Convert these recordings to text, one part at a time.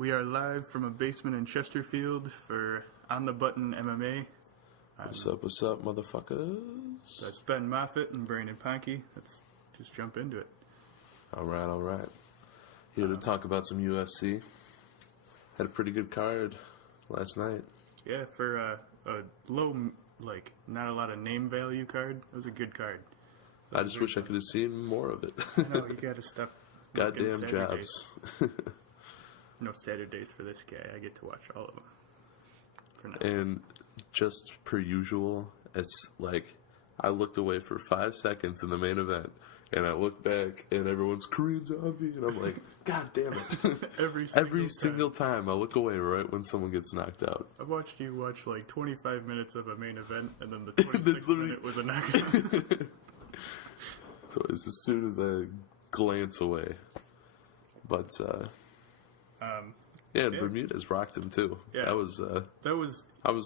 We are live from a basement in Chesterfield for On the Button MMA. What's up, motherfuckers? That's Ben Moffitt and Brandon Ponke. Let's just jump into it. All right. Here to talk about some UFC. Had a pretty good card last night. Yeah, for a low, not a lot of name value card, it was a good card. I just wish I could have seen more of it. I know, you gotta stop. Goddamn jobs. No Saturdays for this guy. I get to watch all of them. For now. And just per usual, I looked away for 5 seconds in the main event, and I looked back, and everyone's Korean Zombie, and I'm like, God damn it. Every single time I look away right when someone gets knocked out. I've watched you watch 25 minutes of a main event, and then the 26th minute was a knockout. So it's as soon as I glance away. But, Bermudez rocked him too. Yeah, I was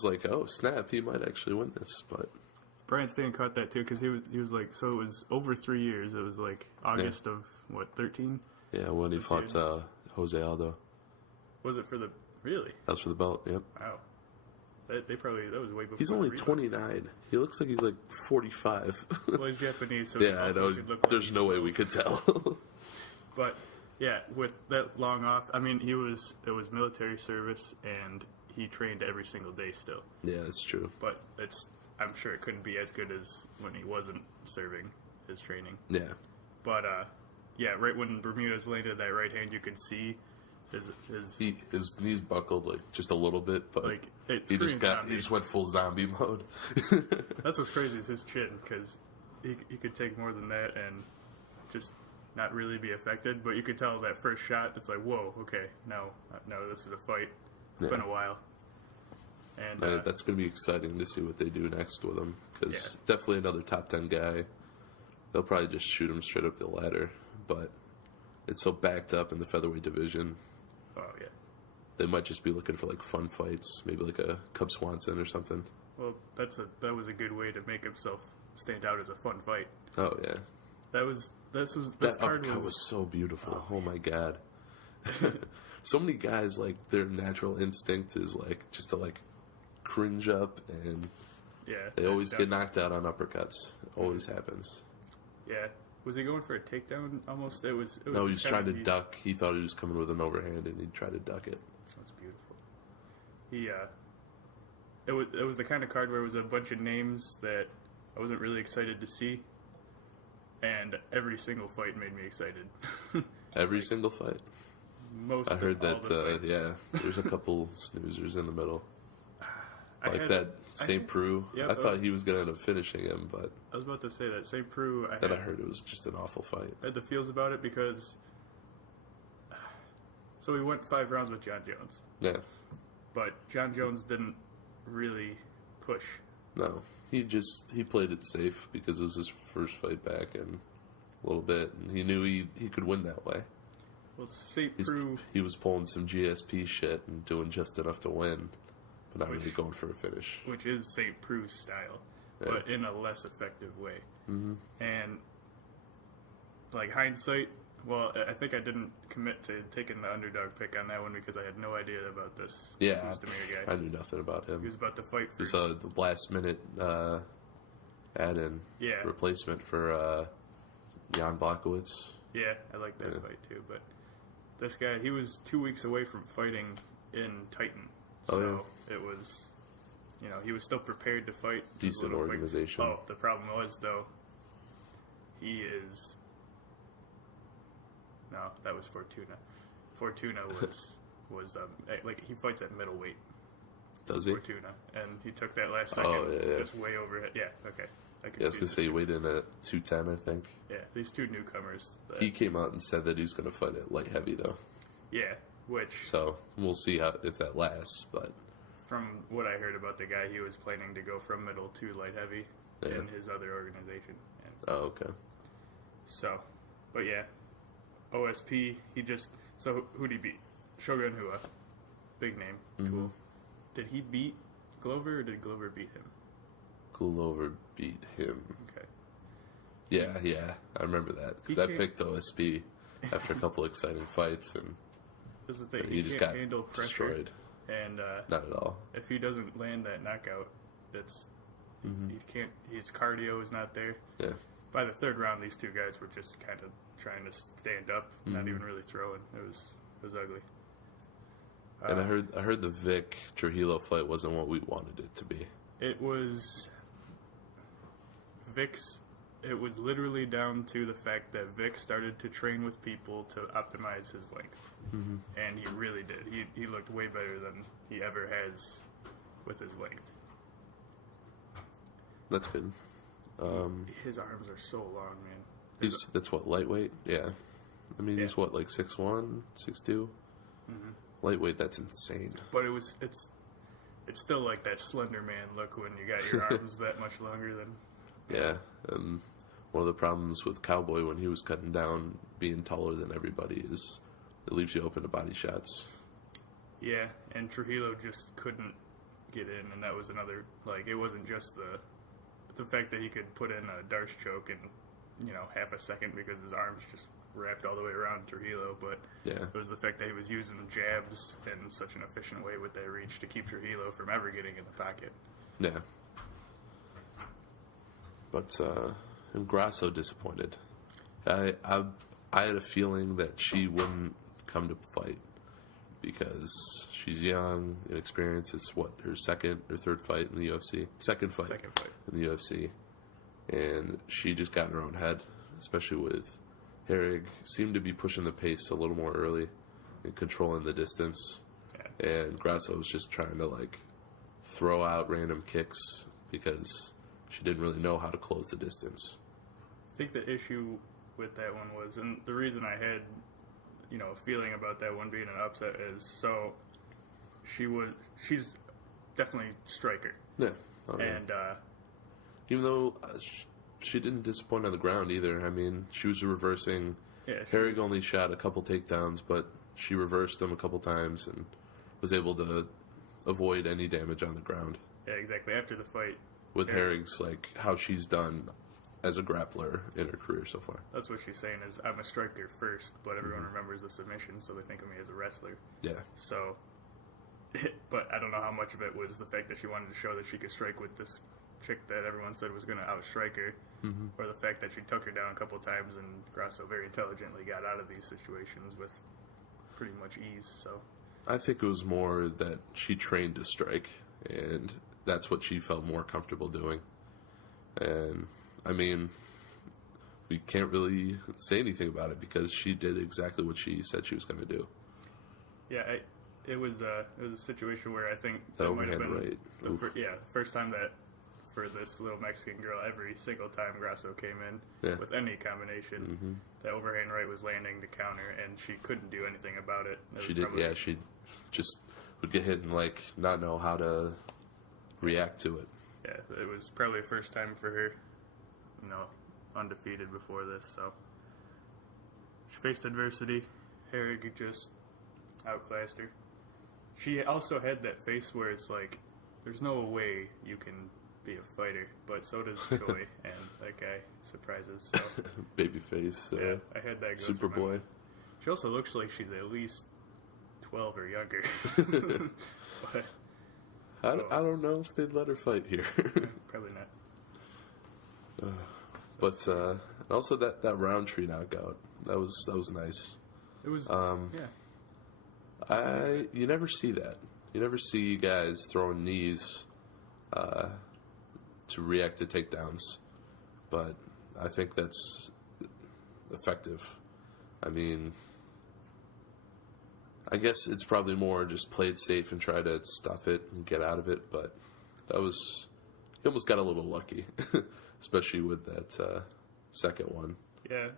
like, oh snap, he might actually win this. But Brian Stan caught that too because he was like, so it was over 3 years. It was August of 13. Yeah, when he fought Jose Aldo. Was it for the really? That was for the belt. Yep. Wow. That was way before. He's only 29. He looks like he's 45. Well, he's Japanese, so yeah, I know. There's no way we could tell. But yeah, with that long off, I mean, it was military service, and he trained every single day still. Yeah, that's true. But I'm sure it couldn't be as good as when he wasn't serving his training. Yeah. But right when Bermudez landed that right hand, you could see his knees buckled just a little bit, but he just went full zombie mode. That's what's crazy is his chin, because he could take more than that and just not really be affected, but you could tell that first shot, it's like, whoa, okay, no, this is a fight. It's been a while. And that's going to be exciting to see what they do next with him, because definitely another top 10 guy. They'll probably just shoot him straight up the ladder, but it's so backed up in the featherweight division. Oh, yeah. They might just be looking for fun fights, maybe a Cub Swanson or something. Well, that was a good way to make himself stand out as a fun fight. Oh, yeah. That card was so beautiful. Oh my god. So many guys, their natural instinct is just to cringe up, and they always get knocked out on uppercuts. It always happens. Yeah. Was he going for a takedown almost? It was no, he was trying to duck. He thought he was coming with an overhand, and he tried to duck it. That's beautiful. It was the kind of card where it was a bunch of names that I wasn't really excited to see. And every single fight made me excited. Every single fight? I heard that, there's a couple snoozers in the middle. St. Preux. Yep, I thought he was going to end up finishing him, but... I was about to say that. St. Preux... I heard it was just an awful fight. I had the feels about it because... So we went 5 rounds with John Jones. Yeah. But John Jones didn't really push. No, he played it safe because it was his first fight back in a little bit, and he knew he could win that way. Well, St. Preux... He was pulling some GSP shit and doing just enough to win, but not really going for a finish. Which is St. Preux style, but in a less effective way. Mm-hmm. And, hindsight... Well, I think I didn't commit to taking the underdog pick on that one because I had no idea about this guy. I knew nothing about him. He was about to fight for... He saw the last-minute add-in replacement for Jan Blachowicz. Yeah, I like that fight too. But this guy, he was 2 weeks away from fighting in Titan. So it was... he was still prepared to fight. Decent organization. Oh, the problem was, though, he is... No, that was Fortuna. Fortuna was he fights at middleweight. Does he? Fortuna, and he took that last second just way over it. Yeah, okay. I was gonna say he weighed in at 210, I think. Yeah, these two newcomers. He came out and said that he's gonna fight at light heavy though. Yeah, so we'll see if that lasts. But from what I heard about the guy, he was planning to go from middle to light heavy in his other organization. Oh, okay. So, but yeah. OSP, who'd he beat? Shogun Rua. Big name. Mm-hmm. Cool. Did he beat Glover, or did Glover beat him? Glover beat him. Okay. Yeah, I remember that. Because I picked OSP after a couple exciting fights, and This is the thing. He just can't got handle pressure. destroyed. And not at all. if he doesn't land that knockout, it's he can't. His cardio is not there. Yeah. By the third round, these two guys were just kind of trying to stand up, not even really throwing. It was ugly. And I heard the Vic Trujillo fight wasn't what we wanted it to be. It was Vic's. It was literally down to the fact that Vic started to train with people to optimize his length, and he really did. He looked way better than he ever has with his length. That's good. His arms are so long, man. That's what, lightweight? Yeah. I mean, he's what, like 6'1", 6'2"? Lightweight, that's insane. But it's still like that Slender Man look when you got your arms that much longer than. Yeah, one of the problems with Cowboy when he was cutting down, being taller than everybody, is it leaves you open to body shots. Yeah, and Trujillo just couldn't get in, and that was another, like, it wasn't just the fact that he could put in a Darce choke in, half a second because his arms just wrapped all the way around Trujillo, but it was the fact that he was using jabs in such an efficient way with that reach to keep Trujillo from ever getting in the pocket. Yeah. But, and Grasso disappointed. I had a feeling that she wouldn't come to fight because she's young, inexperienced. It's her second or third fight in the UFC. Second fight in the UFC. And she just got in her own head, especially with Herrig. Seemed to be pushing the pace a little more early and controlling the distance. Yeah. And Grasso was just trying to, like, throw out random kicks because she didn't really know how to close the distance. I think the issue with that one was, and the reason I had, a feeling about that one being an upset is, so she's definitely striker. Yeah. And even though she didn't disappoint on the ground either. I mean, she was reversing. Yeah, Herrig only shot a couple takedowns, but she reversed them a couple times and was able to avoid any damage on the ground. Yeah, exactly. After the fight, with Herrig's, like, how she's done as a grappler in her career so far. That's what she's saying is, I'm a striker first, but everyone remembers the submission, so they think of me as a wrestler. Yeah. So, but I don't know how much of it was the fact that she wanted to show that she could strike with this chick that everyone said was going to outstrike her, or the fact that she took her down a couple times and Grasso very intelligently got out of these situations with pretty much ease. So, I think it was more that she trained to strike, and that's what she felt more comfortable doing. And, I mean, we can't really say anything about it because she did exactly what she said she was going to do. Yeah, it was a situation where I think that might have been the first time that for this little Mexican girl, every single time Grasso came in with any combination, that overhand right was landing to counter, and she couldn't do anything about it. She just would get hit and, like, not know how to react to it. Yeah, it was probably the first time for her, undefeated before this, so she faced adversity. Herrig just outclassed her. She also had that face where it's like, there's no way you can be a fighter, but so does Choi, and that guy surprises. So. Babyface. Yeah, I had that go Superboy. She also looks like she's at least 12 or younger. But I don't know if they'd let her fight here. Probably not. But also that Roundtree knockout, that was nice. It was You never see that. You never see guys throwing knees to react to takedowns, but I think that's effective. I mean, I guess it's probably more just play it safe and try to stuff it and get out of it, but he almost got a little lucky, especially with that second one. Yeah,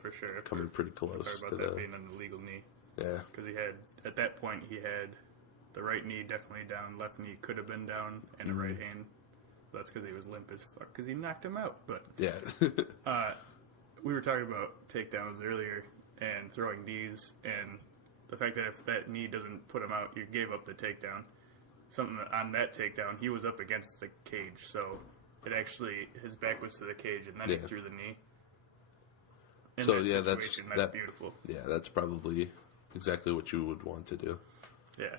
for sure. Coming pretty close to that being an illegal knee. Yeah. Because at that point, he had the right knee definitely down, left knee could have been down, and a right hand. That's because he was limp as fuck, because he knocked him out. But yeah. We were talking about takedowns earlier and throwing knees, and the fact that if that knee doesn't put him out, you gave up the takedown. Something on that takedown, he was up against the cage, so it actually, his back was to the cage, and then he threw the knee. So that's beautiful. Yeah, that's probably exactly what you would want to do. Yeah,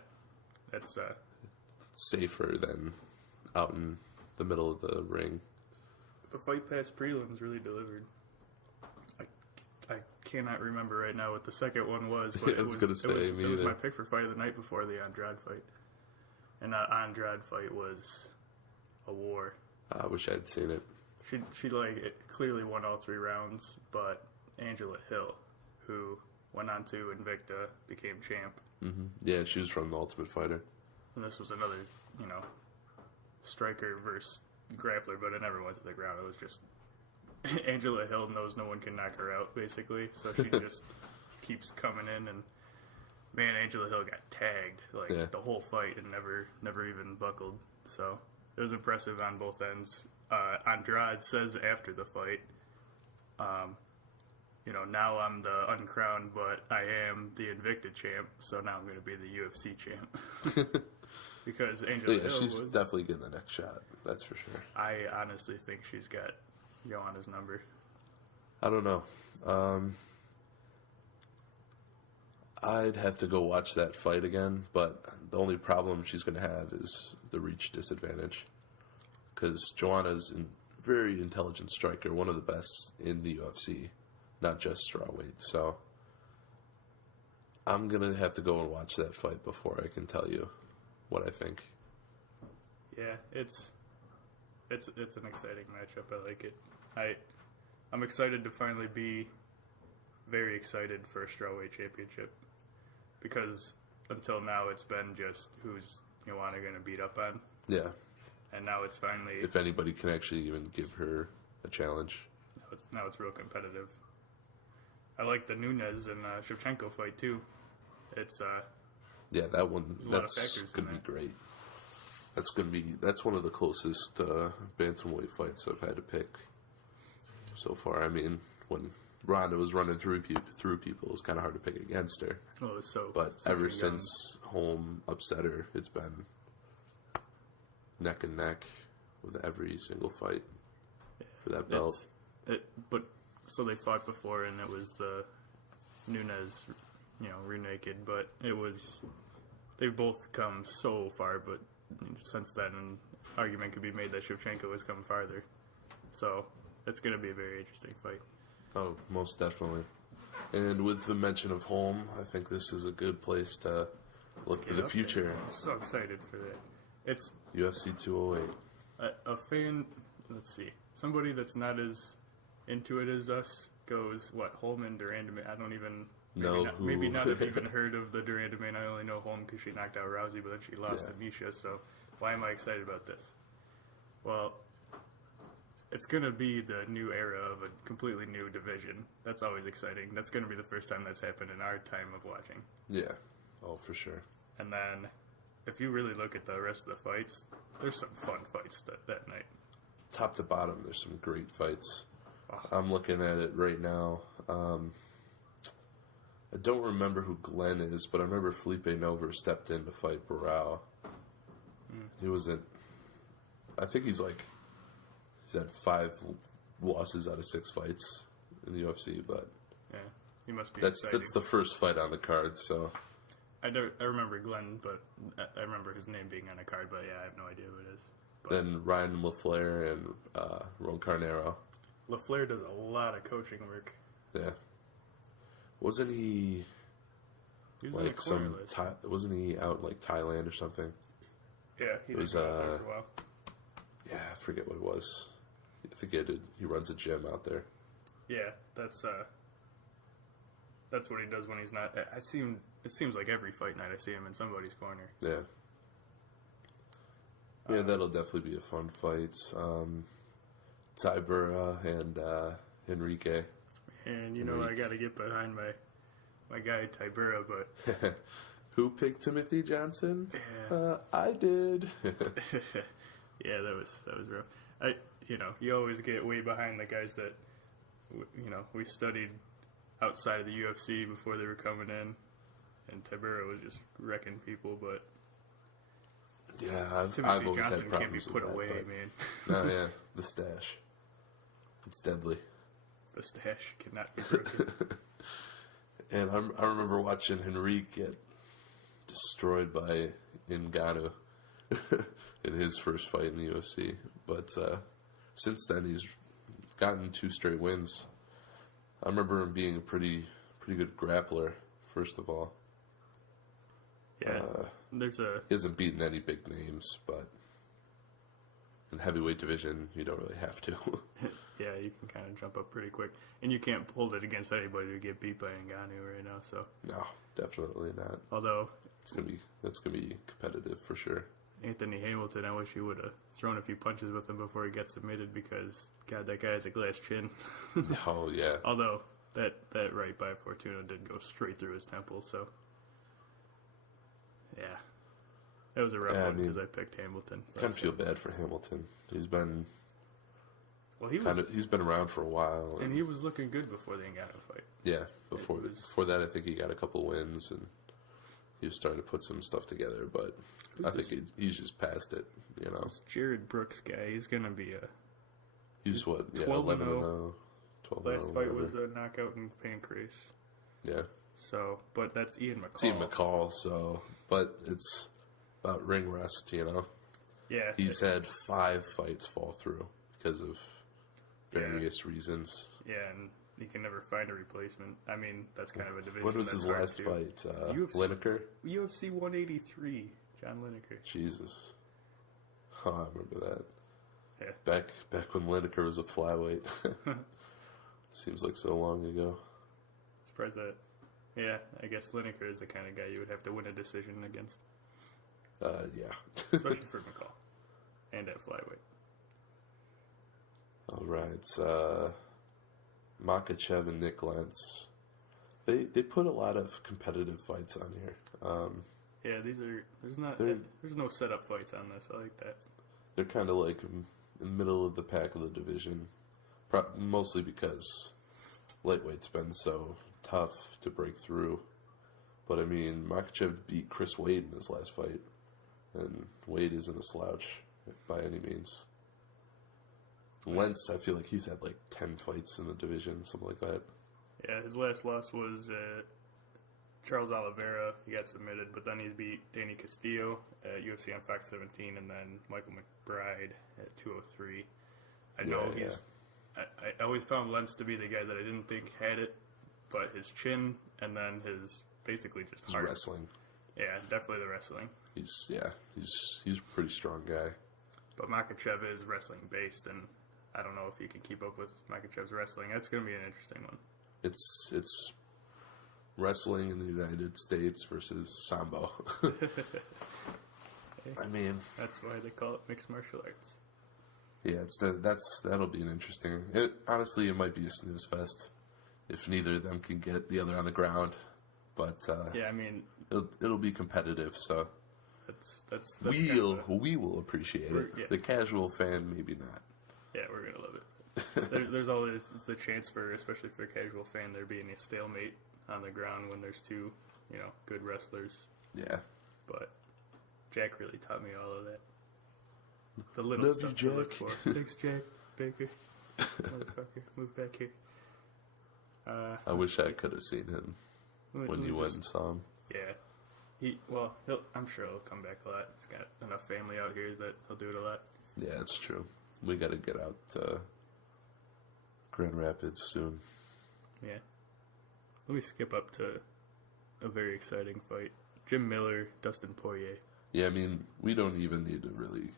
that's safer than out in the middle of the ring. The Fight Pass prelims really delivered. I cannot remember right now what the second one was, but it was my pick for fight of the night before the Andrade fight. And that Andrade fight was a war. I wish I'd seen it. She clearly won all 3 rounds, but Angela Hill, who went on to Invicta, became champ. Mm-hmm. Yeah, she was from The Ultimate Fighter. And this was another, striker versus grappler, but it never went to the ground. It was just Angela Hill knows no one can knock her out, basically, so she just keeps coming in, and man, Angela Hill got tagged the whole fight and never even buckled. So it was impressive on both ends. Andrade says after the fight, now I'm the uncrowned, but I am the Invicta champ, so now I'm going to be the UFC champ. Because Angela Hill she's definitely getting the next shot, that's for sure. I honestly think she's got Joanna's number. I don't know. I'd have to go watch that fight again, but the only problem she's going to have is the reach disadvantage. Because Joanna's a very intelligent striker, one of the best in the UFC, not just strawweight. So I'm going to have to go and watch that fight before I can tell you what I think. Yeah, it's an exciting matchup. I like it. I'm excited to finally be very excited for a strawweight championship, because until now it's been just who's Joanna going to beat up on. Yeah. And now it's finally, if anybody can actually even give her a challenge. Now it's real competitive. I like the Nunes and Shevchenko fight too. It's yeah, that one, that's going to be great. That's one of the closest bantamweight fights I've had to pick so far. I mean, when Ronda was running through people, it was kind of hard to pick against her. Oh, it was so. But ever since Holm upset her, it's been neck and neck with every single fight for that belt. But so they fought before, and it was the Nunes, rear naked. But it was, they've both come so far. But since then, an argument could be made that Shevchenko has come farther. So it's going to be a very interesting fight. Oh, most definitely. And with the mention of Holm, I think this is a good place to look to the future. I'm so excited for that. It's UFC 208. A fan, let's see, somebody that's not as into it as us goes, Holm and Durandamane? I don't even know who. Maybe not have even heard of the Durandamane. I only know Holm because she knocked out Rousey, but then she lost to Misha, so why am I excited about this? Well, it's going to be the new era of a completely new division. That's always exciting. That's going to be the first time that's happened in our time of watching. Yeah. Oh, for sure. And then, if you really look at the rest of the fights, there's some fun fights that night. Top to bottom, there's some great fights. Oh. I'm looking at it right now. I don't remember who Glenn is, but I remember Felipe Nover stepped in to fight Barao. He wasn't... I think he's had 5 losses out of 6 fights in the UFC, but yeah, he must be. That's the first fight on the card. So I remember Glenn, but I remember his name being on a card. But yeah, I have no idea who it is. But then Ryan LaFleur and Ron Carnero. LaFleur does a lot of coaching work. Yeah, wasn't he? He was like some. Wasn't he out in Thailand or something? Yeah, he was there for a while. Yeah, I forget what it was. I think he runs a gym out there. Yeah, that's what he does when he's not. It seems like every fight night I see him in somebody's corner. Yeah. Yeah, that'll definitely be a fun fight. Tybura and Enrique. And I got to get behind my guy Tybura, but who picked Timothy Johnson? Yeah. I did. Yeah, that was rough. You always get way behind the guys that we studied outside of the UFC before they were coming in, and Tybura was just wrecking people. But yeah, I've Timothy always Johnson had problems can't be put with away, that, man. No, yeah, the stash. It's deadly. The stash cannot be broken. And I remember watching Henrique get destroyed by Ngannou in his first fight in the UFC. But since then, he's gotten 2 straight wins. I remember him being a pretty good grappler, first of all. Yeah, he hasn't beaten any big names, but in the heavyweight division, you don't really have to. Yeah, you can kind of jump up pretty quick. And you can't hold it against anybody to get beat by Ngannou right now, so. No, definitely not. Although that's gonna be competitive for sure. Anthony Hamilton, I wish he would have thrown a few punches with him before he gets submitted because, God, that guy has a glass chin. Oh, yeah. Although, that right by Fortuna did go straight through his temple, so. Yeah. That was a rough one because I picked Hamilton. I kind of feel bad for Hamilton. He's been... Well, he's been around for a while. And he was looking good before the Ngannou fight. Yeah, before that, I think he got a couple wins, and he was starting to put some stuff together, but I think he's just past it, you know. This Jared Brooks guy, he's going to be He's what? 12-0. 12-0. Last fight was a knockout in pancreas. Yeah. So, but that's Ian McCall. It's Ian McCall, so, but it's about ring rust, you know. Yeah. He's had 5 fights fall through because of various reasons. Yeah, and he can never find a replacement. I mean, that's kind of a division. What was his last fight? Lineker? UFC 183, John Lineker. Jesus. Oh, I remember that. Yeah. Back when Lineker was a flyweight. Seems like so long ago. Surprised that. Yeah, I guess Lineker is the kind of guy you would have to win a decision against. Yeah. Especially for McCall. And at flyweight. All right. Makachev and Nick Lentz. They put a lot of competitive fights on here. Yeah, there's no setup fights on this. I like that. They're kind of like in the middle of the pack of the division. Mostly because lightweight's been so tough to break through. But I mean, Makachev beat Chris Wade in his last fight. And Wade isn't a slouch by any means. Lentz, I feel like he's had like 10 fights in the division, something like that. Yeah, his last loss was Charles Oliveira. He got submitted, but then he beat Danny Castillo at UFC on Fox 17 and then Michael McBride at 203. I know I always found Lentz to be the guy that I didn't think had it, but his chin and then his basically just heart. Wrestling. Yeah, definitely the wrestling. He's a pretty strong guy. But Makachev is wrestling based, and I don't know if he can keep up with Makachev's wrestling. That's going to be an interesting one. It's wrestling in the United States versus Sambo. I mean, that's why they call it mixed martial arts. Yeah, that'll be an interesting. Honestly, it might be a snooze fest if neither of them can get the other on the ground. But yeah, I mean, it'll be competitive. So that's we will appreciate it. Yeah. The casual fan, maybe not. Yeah, we're gonna love it. there's always the chance for, especially for a casual fan, there being a stalemate on the ground when there's two, good wrestlers. Yeah. But Jack really taught me all of that. The little Love stuff you, to look Jack. for. Thanks, Jack Baker. Motherfucker, move back here. I wish I could have seen him when you went and saw him. Yeah. I'm sure he'll come back a lot. He's got enough family out here that he'll do it a lot. Yeah, it's true. We got to get out to Grand Rapids soon. Yeah. Let me skip up to a very exciting fight. Jim Miller, Dustin Poirier. Yeah, I mean, we don't even need to really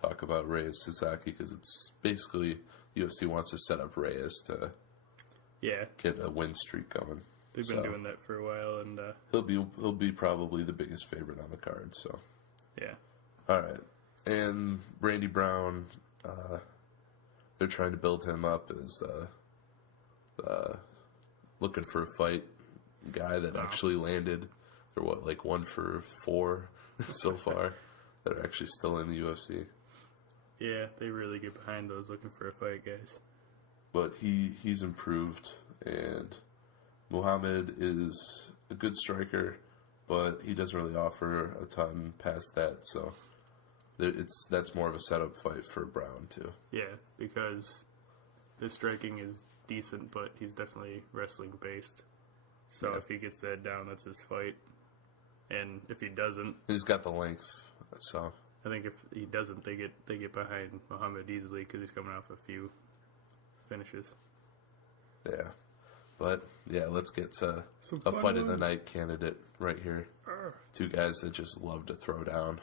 talk about Reyes Sasaki because it's basically UFC wants to set up Reyes to get a win streak going. They've been doing that for a while, and he'll be probably the biggest favorite on the card. So yeah. All right, and Randy Brown, they're trying to build him up as looking for a fight guy that actually landed. They're 1 for 4 so far that are actually still in the UFC. Yeah, they really get behind those looking for a fight guys. But he's improved, and Muhammad is a good striker, but he doesn't really offer a ton past that, so that's more of a setup fight for Brown too. Yeah, because his striking is decent, but he's definitely wrestling based. So if he gets that down, that's his fight. And if he doesn't, he's got the length. So I think if he doesn't, they get behind Muhammad easily because he's coming off a few finishes. Yeah, but yeah, let's get to a fight of the night candidate right here. Two guys that just love to throw down.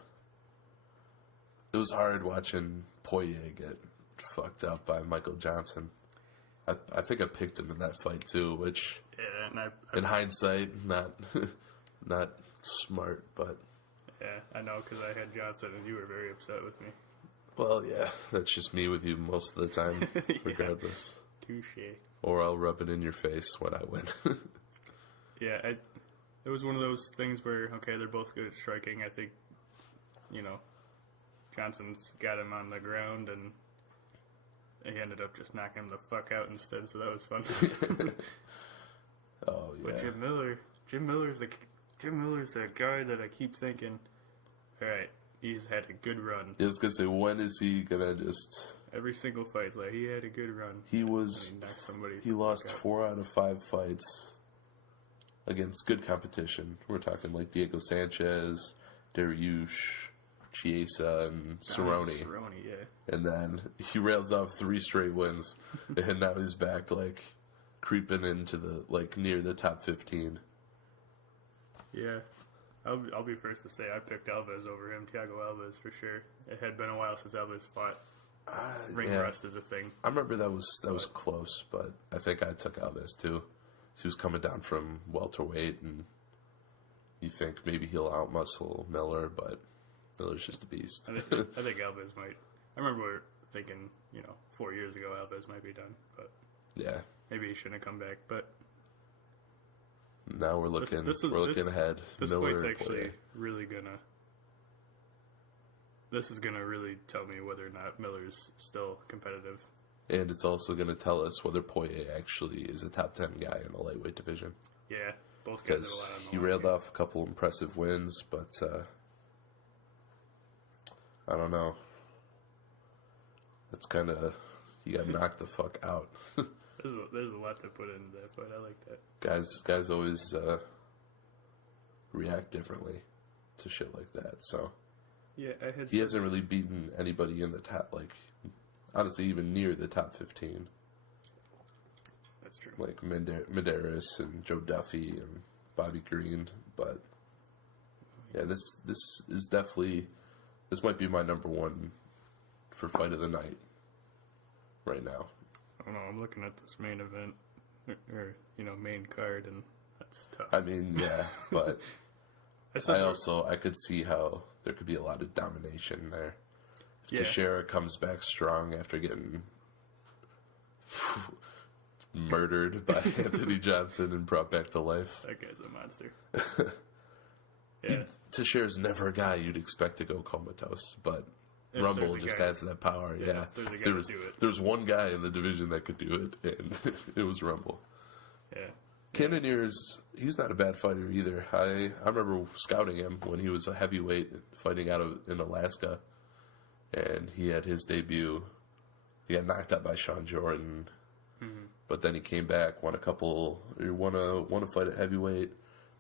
It was hard watching Poirier get fucked up by Michael Johnson. I think I picked him in that fight too, which in hindsight, not smart, but yeah, I know because I had Johnson and you were very upset with me. Well, yeah, that's just me with you most of the time, regardless. Touché. Or I'll rub it in your face when I win. Yeah, it was one of those things where, okay, they're both good at striking. I think, Johnson's got him on the ground, and he ended up just knocking him the fuck out instead, so that was fun. Oh, yeah. But Jim Miller's the guy that I keep thinking, all right, he's had a good run. I was going to say, when is he going to just... Every single fight's like, he had a good run. He lost 4 out of 5 fights against good competition. We're talking like Diego Sanchez, Dariush, Chiesa, and Cerrone. Cerrone, yeah. And then he rails off 3 straight wins, and now he's back, like, creeping into the, like, near the top 15. Yeah. I'll be first to say I picked Alves over him, Thiago Alves, for sure. It had been a while since Alves fought. Ring rust is a thing. I remember that was close, but I think I took Alves too. He was coming down from welterweight, and you think maybe he'll outmuscle Miller, but Miller's just a beast. I think Alves might. I remember thinking, 4 years ago Alves might be done, but yeah, maybe he shouldn't have come back. But now we're looking ahead. This Miller fight's actually really gonna. This is gonna really tell me whether or not Miller's still competitive. And it's also going to tell us whether Poirier actually is a top 10 guy in the lightweight division. Yeah, both guys because he railed off a couple impressive wins, but I don't know. It's kind of, you got knocked the fuck out. There's a lot to put into that fight. I like that. Guys always react differently to shit like that. So yeah, he hasn't really beaten anybody in the top, like, honestly, even near the top 15. That's true. Like Medeiros and Joe Duffy and Bobby Green. But yeah, this is definitely, this might be my number one for fight of the night right now. I don't know. I'm looking at this main event, or main card, and that's tough. I mean, yeah, but I could see how there could be a lot of domination there. If Teixeira comes back strong after getting murdered by Anthony Johnson and brought back to life. That guy's a monster. Yeah. Teixeira's never a guy you'd expect to go comatose, but if Rumble just has that power. Yeah. There was one guy in the division that could do it, and it was Rumble. Yeah. Cannonier's, he's not a bad fighter either. I remember scouting him when he was a heavyweight fighting out in Alaska. And he had his debut. He got knocked out by Sean Jordan, but then he came back, won a fight at heavyweight,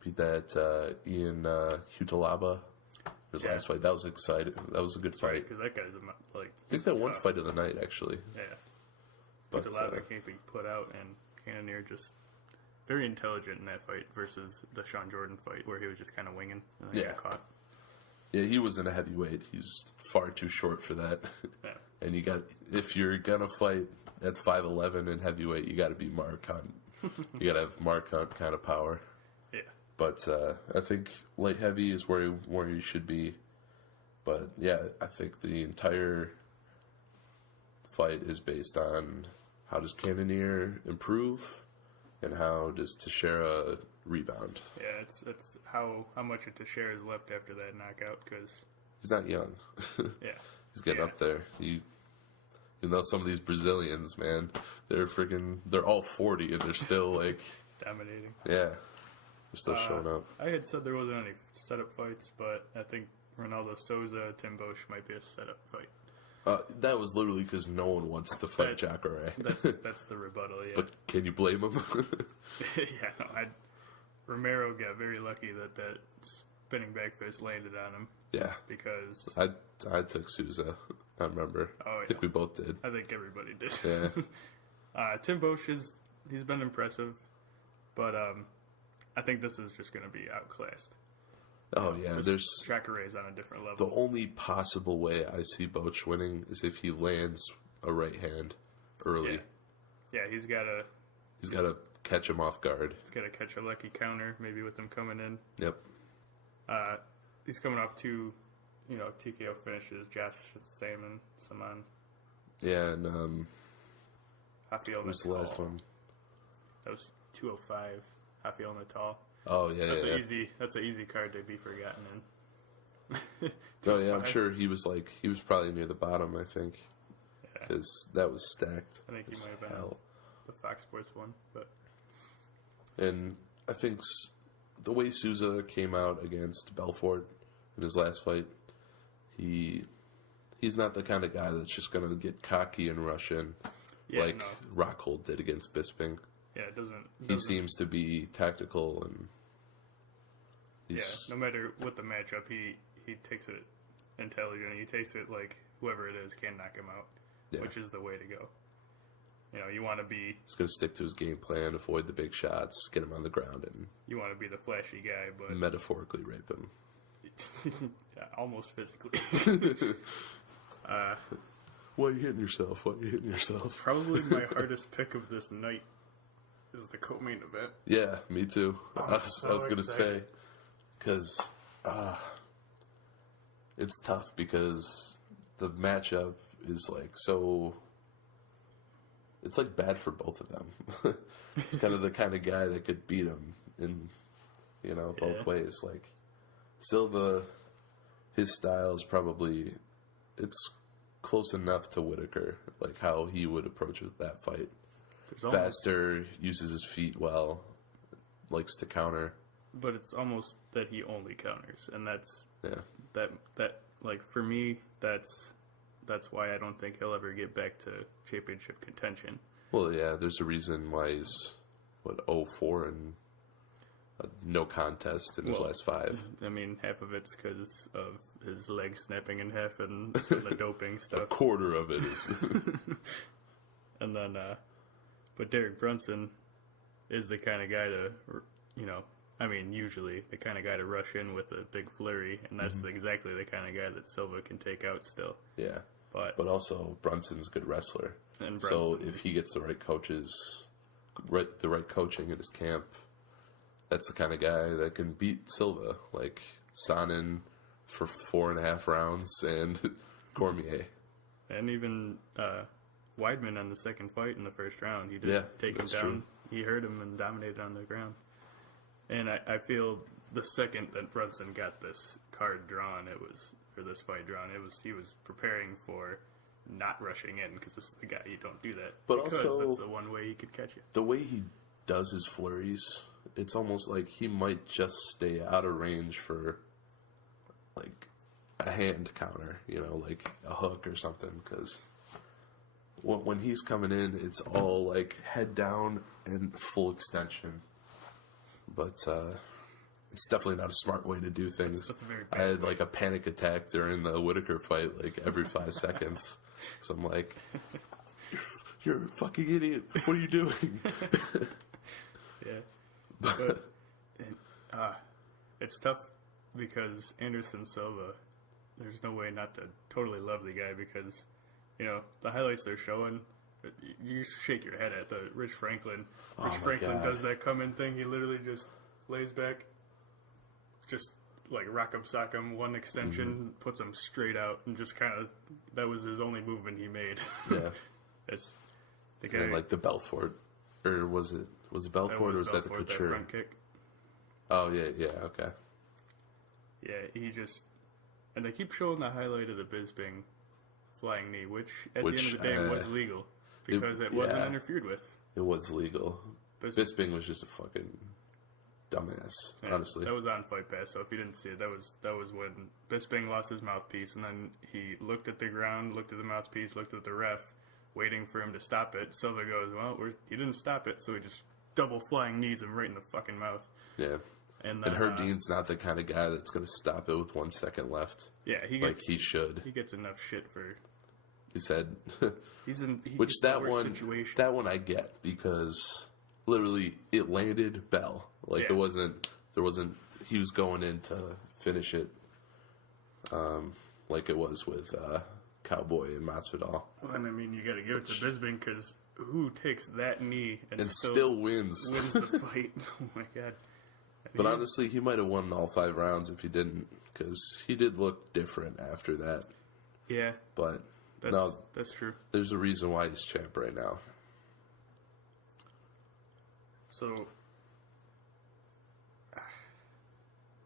beat that Ian Hutalaba. His last fight, that was exciting. That was a good fight. Because that guy's I think that one fight of the night actually. Yeah, but Hutalaba can't be put out, and Cannonier just very intelligent in that fight versus the Sean Jordan fight where he was just kind of winging and then got caught. Yeah, he was in a heavyweight. He's far too short for that. Yeah. And if you're gonna fight at 5'11" in heavyweight, you got to be Mark Hunt. You got to have Mark Hunt kind of power. Yeah. But I think light heavy is where you should be. But yeah, I think the entire fight is based on how does Cannonier improve and how does Teixeira rebound. Yeah, it's how much of Teixeira is left after that knockout, because he's not young. Yeah, he's getting up there. You know, some of these Brazilians, man, they're all 40 and they're still like dominating. Yeah, they're still showing up. I had said there wasn't any setup fights, but I think Ronaldo Souza, Tim Bosch might be a setup fight. That was literally because no one wants to fight Jacare. That's the rebuttal, yeah. But can you blame him? Yeah, no, Romero got very lucky that spinning back fist landed on him. Yeah. Because I took Souza. I remember. Oh, yeah. I think we both did. I think everybody did. Yeah. Tim Bosch he's been impressive, but I think this is just going to be outclassed. Oh, yeah. There's Chacare's on a different level. The only possible way I see Boach winning is if he lands a right hand early. Yeah, he's got to catch him off guard. He's got to catch a lucky counter, maybe with him coming in. Yep. He's coming off two, TKO finishes. Josh Sam and Saman. Yeah, and Rafael what was the last one? That was 205. Rafael Natal. Oh yeah, That's an easy card to be forgotten in. Oh yeah, I'm sure he was probably near the bottom. I think because that was stacked. I think he might have been the Fox Sports one, but. And I think the way Souza came out against Belfort in his last fight, he's not the kind of guy that's just going to get cocky and rush in Rockhold did against Bisping. Yeah, it doesn't. He seems to be tactical and no matter what the matchup, he takes it intelligent. He takes it like whoever it is can knock him out, which is the way to go. You want to be... He's going to stick to his game plan, avoid the big shots, get him on the ground, and... You want to be the flashy guy, but... Metaphorically rape him. Yeah, almost physically. Why are you hitting yourself? Probably my hardest pick of this night is the co-main event. Yeah, me too. I was going to say, because it's tough because the matchup is so... It's bad for both of them. It's kind of the kind of guy that could beat him in, both ways. Silva, his style is probably, it's close enough to Whitaker, how he would approach with that fight. Faster, uses his feet well, likes to counter. But it's almost that he only counters, and for me, that's why I don't think he'll ever get back to championship contention. Well, yeah, there's a reason why he's, 0-4 and no contest in his last 5. I mean, half of it's because of his leg snapping in half and the doping stuff. A quarter of it is. And then, but Derek Brunson is the kind of guy to, usually the kind of guy to rush in with a big flurry, and that's exactly the kind of guy that Silva can take out still. Yeah. But also, Brunson's a good wrestler. And so if he gets the right coaches, the right coaching in his camp, that's the kind of guy that can beat Silva, like Sonnen for 4.5 rounds and Cormier. And even Weidman on the second fight in the first round. He did take him down. True. He hurt him and dominated on the ground. And I feel the second that Brunson got this card drawn, this fight drawn, he was preparing for not rushing in because this is the guy you don't do that. But because also, that's the one way he could catch you. The way he does his flurries, it's almost like he might just stay out of range for a hand counter, a hook or something. Because when he's coming in, it's all head down and full extension. But it's definitely not a smart way to do things. That's a very I had a panic attack during the Whitaker fight every 5 seconds. So I'm like, you're a fucking idiot. What are you doing? Yeah. But it's tough because Anderson Silva, there's no way not to totally love the guy because, the highlights they're showing, you shake your head at the Rich Franklin. Rich Franklin does that come-in thing. He literally just lays back, just rock'em sock'em, one extension, puts him straight out, and just kind of, that was his only movement he made. Yeah. It's the guy. And the Belfort, or was it Belfort, or was that the Couture? That front kick. Oh, yeah, okay. Yeah, he just, and they keep showing the highlight of the Bisping flying knee, which at the end of the day was legal because it wasn't interfered with. It was legal. Bisping was just a fucking dumbass, honestly. That was on Fight Pass, so if you didn't see it, that was when Bisping lost his mouthpiece, and then he looked at the ground, looked at the mouthpiece, looked at the ref, waiting for him to stop it. Silva goes, well, he didn't stop it, so he just double flying knees him right in the fucking mouth. Yeah. And then, Herdine's not the kind of guy that's going to stop it with 1 second left. Yeah, he should. He gets enough shit for. He said. Which that one I get because literally it landed bell. Like there wasn't. He was going in to finish it. Like it was with Cowboy and Masvidal. Well, and I mean, you got to give it to Bisping because who takes that knee and still wins? Wins the fight. Oh my god. But honestly, he might have won all 5 rounds if he didn't, because he did look different after that. Yeah. But that's true. There's a reason why he's champ right now. So,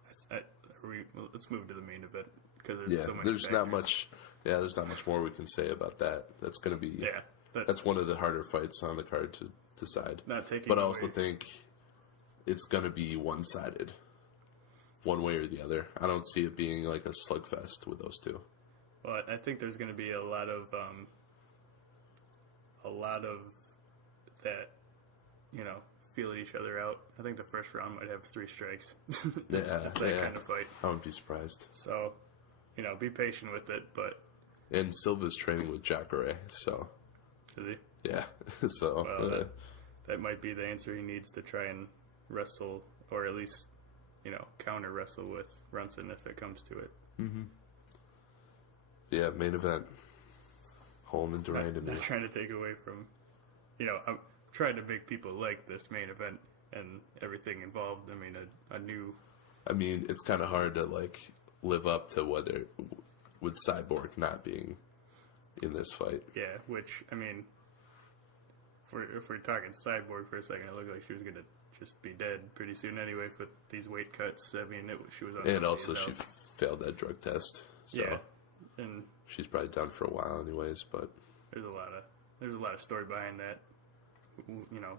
let's move to the main event because there's so many. There's not much. Yeah, there's not much more we can say about that. That's going to be. That's one of the harder fights on the card to decide. Not taking. But I also think it's going to be one-sided, one way or the other. I don't see it being like a slugfest with those two. Well, I think there's going to be a lot of that, feel each other out. I think the first round might have 3 strikes. It's that kind of fight. I wouldn't be surprised. So, be patient with it, but. And Silva's training with Jacare, so. Is he? Yeah. So. Well, that might be the answer he needs to try and wrestle, or at least, counter wrestle with Brunson if it comes to it. Mm-hmm. Yeah, main event. Holm and Durand and me. I'm trying to take away from, I'm trying to make people like this main event and everything involved. I mean, a new. I mean, it's kind of hard to live up to whether with Cyborg not being in this fight. Yeah, which I mean, if we're talking Cyborg for a second, it looked like she was gonna just be dead pretty soon anyway for these weight cuts. I mean, she was. And also, she failed that drug test. So yeah, and she's probably done for a while, anyways. But there's a lot of story behind that.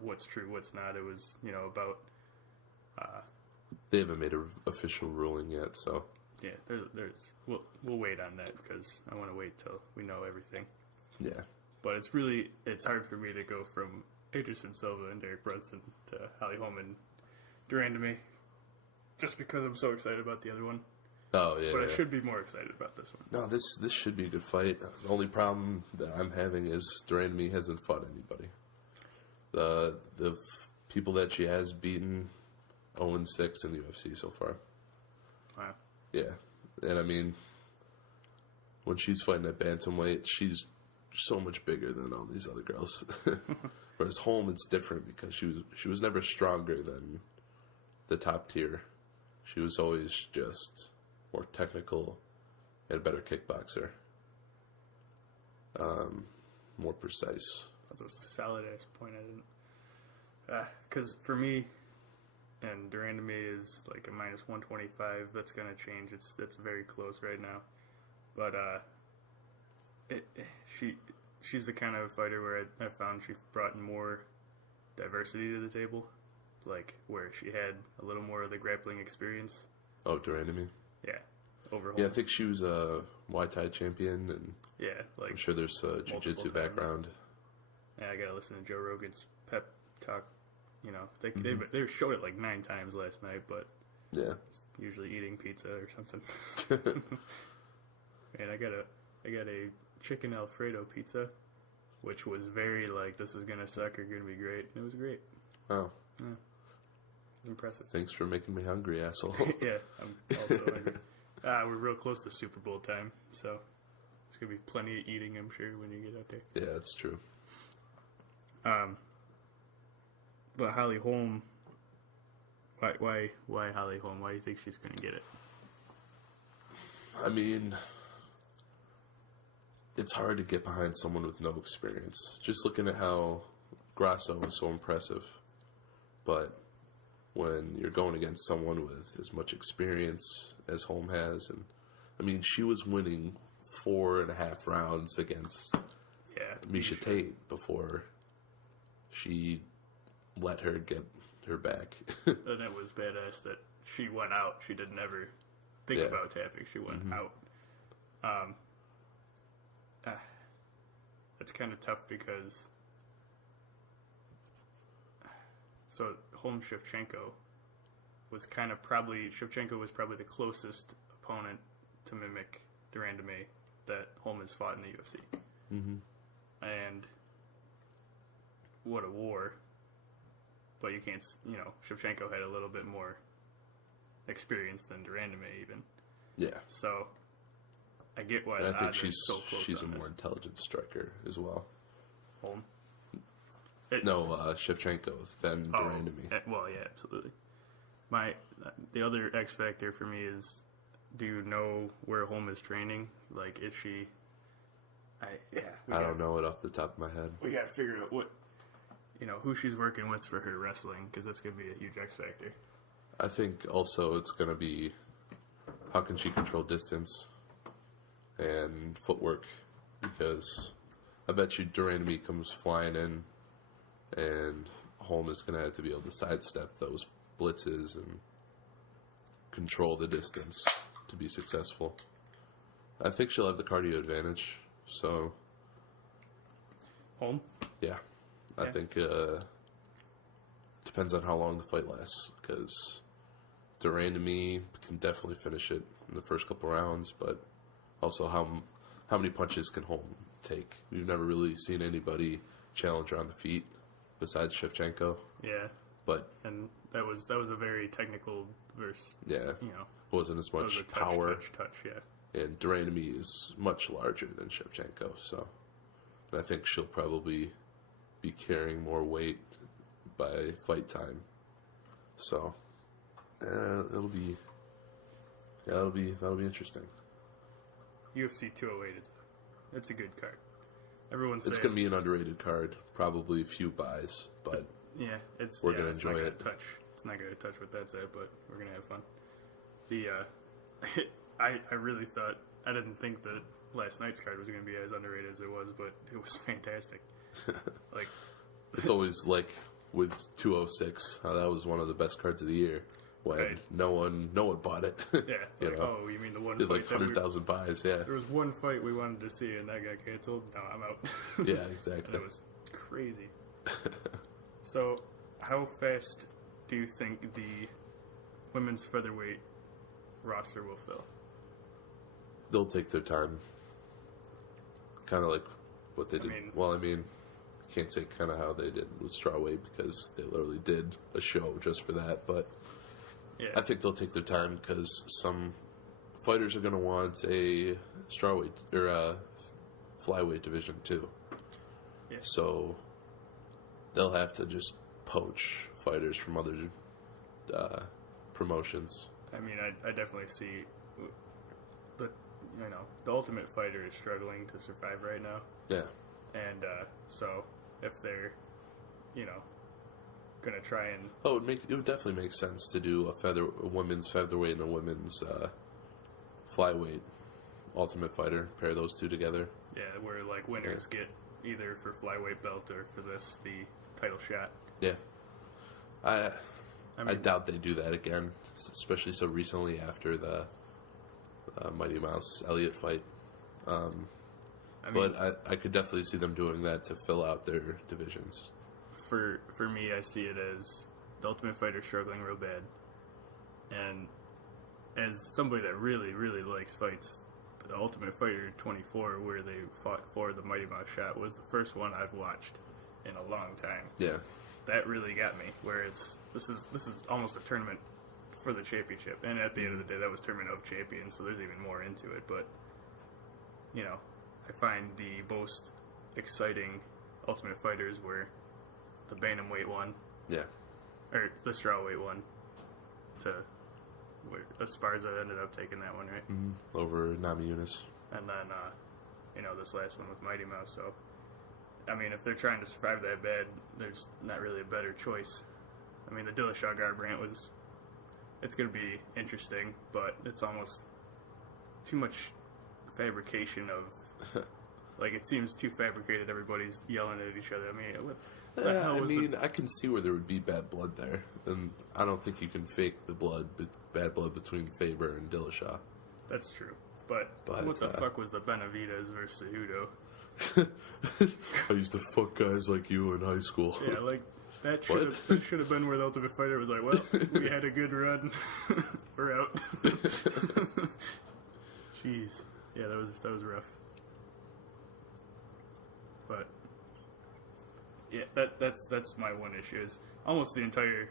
What's true, what's not. It was about. They haven't made an official ruling yet, so. Yeah, we'll wait on that because I want to wait till we know everything. Yeah. But it's hard for me to go from Anderson Silva and Derek Brunson to Holly Holm and Durand to me, just because I'm so excited about the other one. Oh yeah. But I should be more excited about this one. No, this should be a good fight. The only problem that I'm having is Durand me hasn't fought anybody. The people that she has beaten 0-6 in the UFC so far. Wow. Yeah, and I mean, when she's fighting at bantamweight, she's so much bigger than all these other girls. Whereas Holm, it's different because she was never stronger than the top tier. She was always just more technical and a better kickboxer. More precise. That's a solid ass point. I didn't, because for me. And Durand to me is like a -125. That's going to change. It's very close right now. But she's the kind of fighter where I found she brought more diversity to the table. Like where she had a little more of the grappling experience. Oh, Durand to me? Yeah. Over Holm. Yeah, I think she was a Muay Thai champion. And yeah. Like I'm sure there's a jiu-jitsu background. Yeah, I got to listen to Joe Rogan's pep talk. They showed it like 9 times last night, but yeah, usually eating pizza or something. And I got a chicken Alfredo pizza, which was very this is gonna suck or gonna be great. And it was great. Wow. Yeah, it was impressive. Thanks for making me hungry, asshole. Yeah, I'm also hungry. We're real close to Super Bowl time, so there's gonna be plenty of eating, I'm sure, when you get out there. Yeah, that's true. But Holly Holm, why Holly Holm? Why do you think she's going to get it? I mean, it's hard to get behind someone with no experience. Just looking at how Grasso was so impressive. But when you're going against someone with as much experience as Holm has, and I mean, she was winning 4.5 rounds against Miesha Tate before she let her get her back. And it was badass that she went out. She didn't ever think about tapping. She went out. It's kind of tough because So Holm Shevchenko was Shevchenko was probably the closest opponent to mimic de Randamie that Holm has fought in the UFC. Mm-hmm. And what a war. But you can't, Shevchenko had a little bit more experience than de Randamie even. Yeah. So I get why and the I think odds are so close. She's a on more this. intelligent striker as well. Holm? Shevchenko than de Randamie. Well, yeah, absolutely. The other X factor for me is, do you know where Holm is training? Like, is she? I don't know it off the top of my head. We gotta figure out who she's working with for her wrestling, because that's gonna be a huge X factor. I think also it's gonna be how can she control distance and footwork, because I bet you de Randamie comes flying in, and Holm is gonna have to be able to sidestep those blitzes and control the distance to be successful. I think she'll have the cardio advantage. So, Holm? Yeah. I think depends on how long the fight lasts, because de Randamie can definitely finish it in the first couple rounds, but also how many punches can Holm take? We've never really seen anybody challenge her on the feet besides Shevchenko. Yeah. And that was a very technical verse. Yeah. Wasn't as much power. Touch, yeah. And de Randamie is much larger than Shevchenko, so I think she'll probably be carrying more weight by fight time. So that'll be interesting. UFC 208 it's a good card. It's going to be an underrated card, probably a few buys, but yeah, we're going to enjoy it. It's not going to touch what that's at, but we're going to have fun. I really thought, I didn't think that last night's card was going to be as underrated as it was, but it was fantastic. It's always like with 206, how that was one of the best cards of the year when no one bought it. Yeah, oh, you mean the one did fight? 100,000 buys, yeah. There was one fight we wanted to see, and that got canceled. No, I'm out. Yeah, exactly. And it was crazy. So, how fast do you think the women's featherweight roster will fill? They'll take their time. Kind of like what they did. Can't say kind of how they did with strawweight, because they literally did a show just for that. But yeah. I think they'll take their time, because some fighters are going to want a strawweight or a flyweight division too. Yeah. So they'll have to just poach fighters from other promotions. I definitely see the Ultimate Fighter is struggling to survive right now. Yeah. And so if they're, going to try and... Oh, it would definitely make sense to do a women's featherweight and a women's flyweight Ultimate Fighter. Pair those two together. Yeah, where winners get either for flyweight belt or for the title shot. Yeah. I doubt they do that again, especially so recently after the Mighty Mouse Elliott fight. But I could definitely see them doing that to fill out their divisions. For me, I see it as the Ultimate Fighter struggling real bad. And as somebody that really, really likes fights, the Ultimate Fighter 24, where they fought for the Mighty Mouse shot, was the first one I've watched in a long time. Yeah. That really got me, where this is almost a tournament for the championship. And at the end of the day, that was Tournament of Champions, so there's even more into it. But, I find the most exciting Ultimate Fighters were the bantamweight one. Yeah. Or the strawweight one. Where Esparza ended up taking that one, right? Mm-hmm. Over Nami Yunus. And then, this last one with Mighty Mouse. So, if they're trying to survive that bad, there's not really a better choice. The Dillashaw Garbrandt it's going to be interesting, but it's almost too much fabrication of... it seems too fabricated. Everybody's yelling at each other. What the hell was I can see where there would be bad blood there, and I don't think you can fake the bad blood between Faber and Dillashaw. That's true, but what the fuck was the Benavidez versus Cejudo? I used to fuck guys like you in high school. Yeah, That should have been where the Ultimate Fighter was like, well, we had a good run. We're out. Jeez. Yeah, that was rough. But yeah, that's my one issue is almost the entire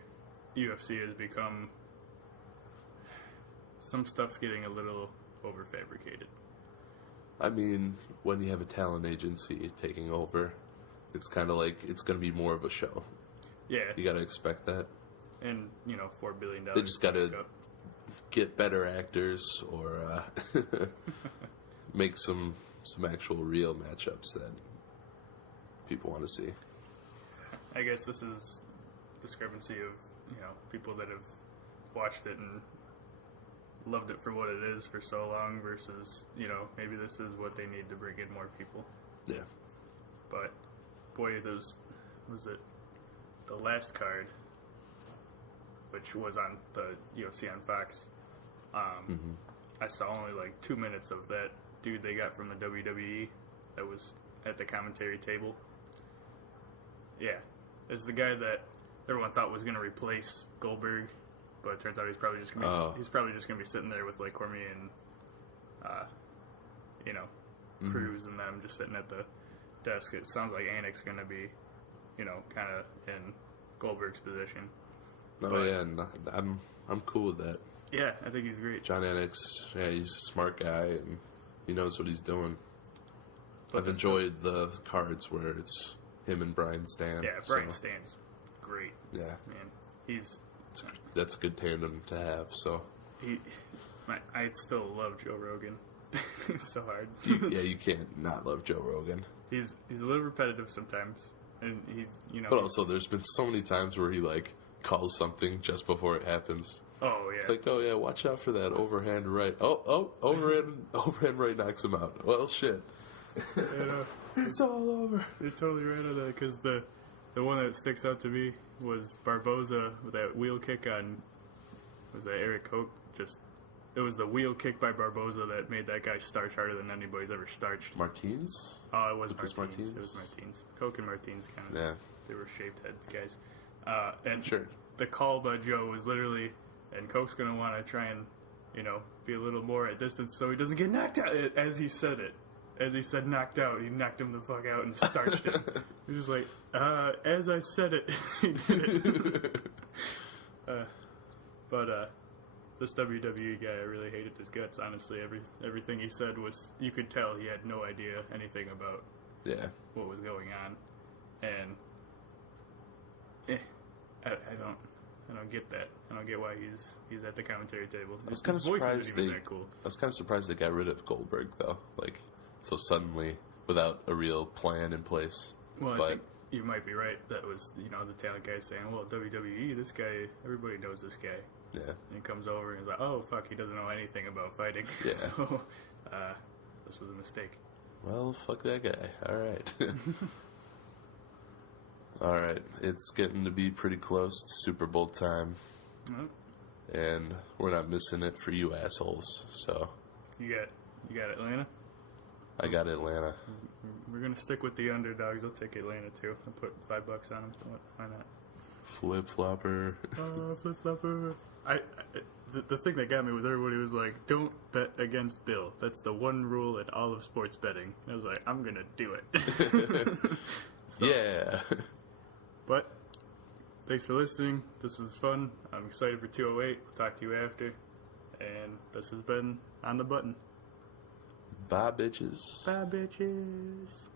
UFC has become, some stuff's getting a little overfabricated. I mean, when you have a talent agency taking over, it's kind of like it's going to be more of a show. Yeah. You got to expect that. And, $4 billion. They just got to get better actors or make some actual real matchups that people want to see. I guess this is discrepancy of, people that have watched it and loved it for what it is for so long versus, maybe this is what they need to bring in more people. Yeah. But, boy, was it the last card, which was on the UFC on Fox, I saw only like 2 minutes of that dude they got from the WWE that was at the commentary table. Yeah. It's the guy that everyone thought was going to replace Goldberg, but it turns out he's probably just going to be sitting there with like Cormier and Cruz and them just sitting at the desk. It sounds like Anik's going to be, kind of in Goldberg's position. Oh, but, yeah, and I'm cool with that. Yeah, I think he's great. John Anik's, he's a smart guy, and he knows what he's doing. But I've enjoyed the cards where it's him and Brian Stan. Yeah, Brian Stan's great. Yeah. Man, that's a good tandem to have, so. I still love Joe Rogan. It's so hard. You can't not love Joe Rogan. He's a little repetitive sometimes, and he's But also, there's been so many times where he calls something just before it happens. Oh yeah. It's like, oh yeah, watch out for that overhand right. Overhand right knocks him out. Well, shit. It's all over. You're totally right on that, because the one that sticks out to me was Barboza with that wheel kick on. Was that Eric Koch? It was the wheel kick by Barboza that made that guy starch harder than anybody's ever starched. Martins? Oh, it was Martins. It was Martins. Koch and Martins kind of. Yeah. They were shaved head guys. And sure. The call by Joe was literally, and Koch's going to want to try and, be a little more at distance so he doesn't get knocked out. As he said it. As he said knocked out, he knocked him the fuck out and starched him. He was like, as I said it, he did it. But this WWE guy, I really hated his guts, honestly. Everything he said was, you could tell he had no idea anything about what was going on. And I don't get that. I don't get why he's at the commentary table. I was kind of surprised that cool. I was kind of surprised they got rid of Goldberg though, so suddenly without a real plan in place. Well, I think you might be right. That was the talent guy saying, "Well, WWE, this guy, everybody knows this guy." Yeah. And he comes over and he's like, "Oh fuck, he doesn't know anything about fighting." Yeah. So this was a mistake. Well, fuck that guy. All right. All right, it's getting to be pretty close to Super Bowl time, and we're not missing it for you assholes. So you got Atlanta. I got Atlanta. We're gonna stick with the underdogs. I'll take Atlanta too. I'll put $5 on them. Why not? Flip flopper. Flip flopper. The thing that got me was everybody was like, "Don't bet against Bill. That's the one rule in all of sports betting." And I was like, "I'm gonna do it." So, yeah. But, thanks for listening. This was fun. I'm excited for 208. I'll talk to you after. And this has been On the Button. Bye, bitches. Bye, bitches.